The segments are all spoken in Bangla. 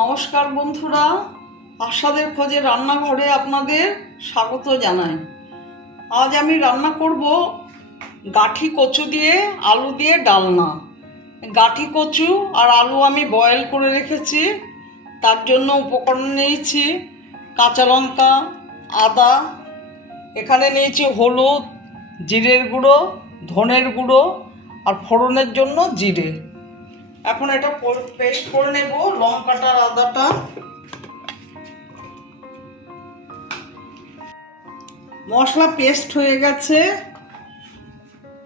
নমস্কার বন্ধুরা, আশাদের খোঁজে রান্নাঘরে আপনাদের স্বাগত জানাই। আজ আমি রান্না করব গাঠি কচু দিয়ে আলু দিয়ে ডালনা। গাঠি কচু আর আলু আমি বয়েল করে রেখেছি, তার জন্য উপকরণ নিয়েছি কাঁচা লঙ্কা, আদা, এখানে নিয়েছি হলুদ, জিরের গুঁড়ো, ধনের গুঁড়ো আর ফোড়নের জন্য জিরে। এখন এটা পেস্ট করে নেব লঙ্কাটার আদাটা। মশলা পেস্ট হয়ে গেছে।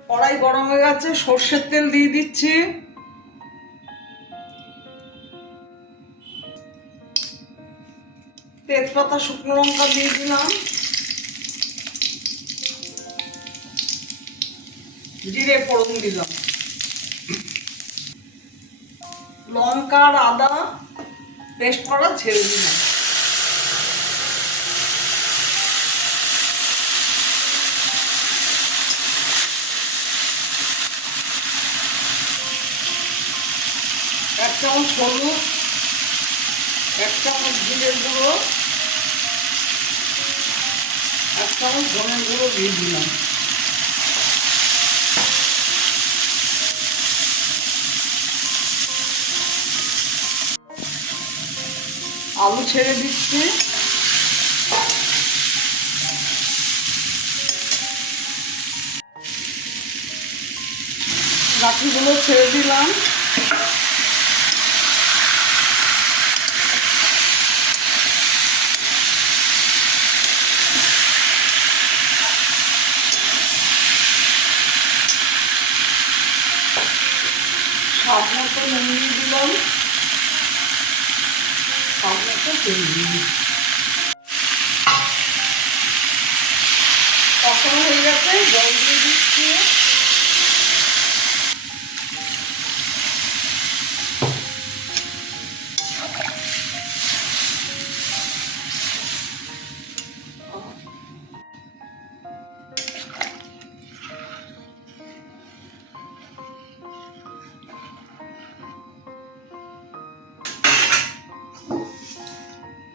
কড়াই গরম হয়ে গেছে, সর্ষের তেল দিয়ে দিচ্ছি। তেজপাতা, শুকনো লঙ্কা দিয়ে দিলাম। জিরে ফোড়ন দিলাম। লঙ্কা আর আদা পেস্ট করা ছেড়ে দিলাম। এক চামচ হলুদ, এক চামচ জিরের গুঁড়ো, এক চামচ ধনের গুঁড়ো দিয়ে দিলাম। আলু ছেড়ে দিচ্ছি। গাঠিগুলো ছেড়ে দিলাম। স্বাদ মতো নুন দিলাম। স্বাদ মতো তেল দিয়ে দিচ্ছি কষানো হয়ে গেছে? জল দিয়ে দিচ্ছি।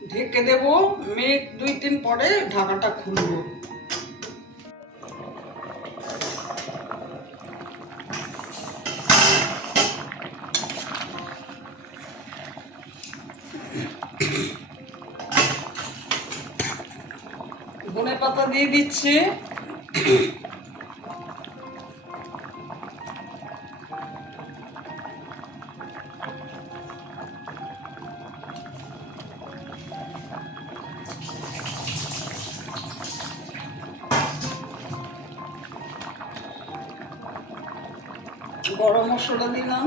ঢেকে দেব মিনিট দুই তিন পরে ঢাকাটা খুলবো। ধনে পাতা দিয়ে দিচ্ছি। গরম মশলা দিলাম।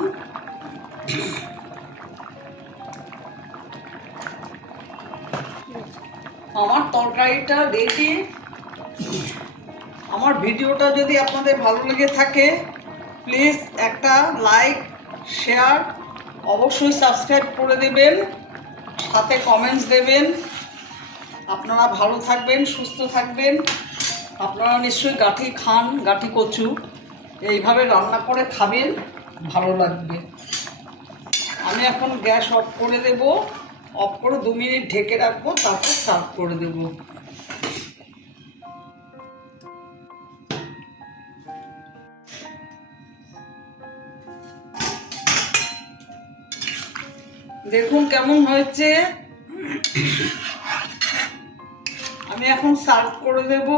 আমার তরকারিটা রেডি। আমার ভিডিওটা যদি আপনাদের ভালো লেগে থাকে প্লিজ একটা লাইক শেয়ার অবশ্যই সাবস্ক্রাইব করে দেবেন, সাথে কমেন্টস দেবেন। আপনারা ভালো থাকবেন, সুস্থ থাকবেন। আপনারা নিশ্চয়ই গাঠি খান, গাঠি কচু। এইভাবে রান্না করে খাবেন ভালো লাগবে। আমি এখন গ্যাস অফ করে দেব, অফ করে দু মিনিট ঢেকে রাখব, তারপর সার্ভ করে দেব। দেখুন কেমন হয়েছে। আমি এখন সার্ভ করে দেব।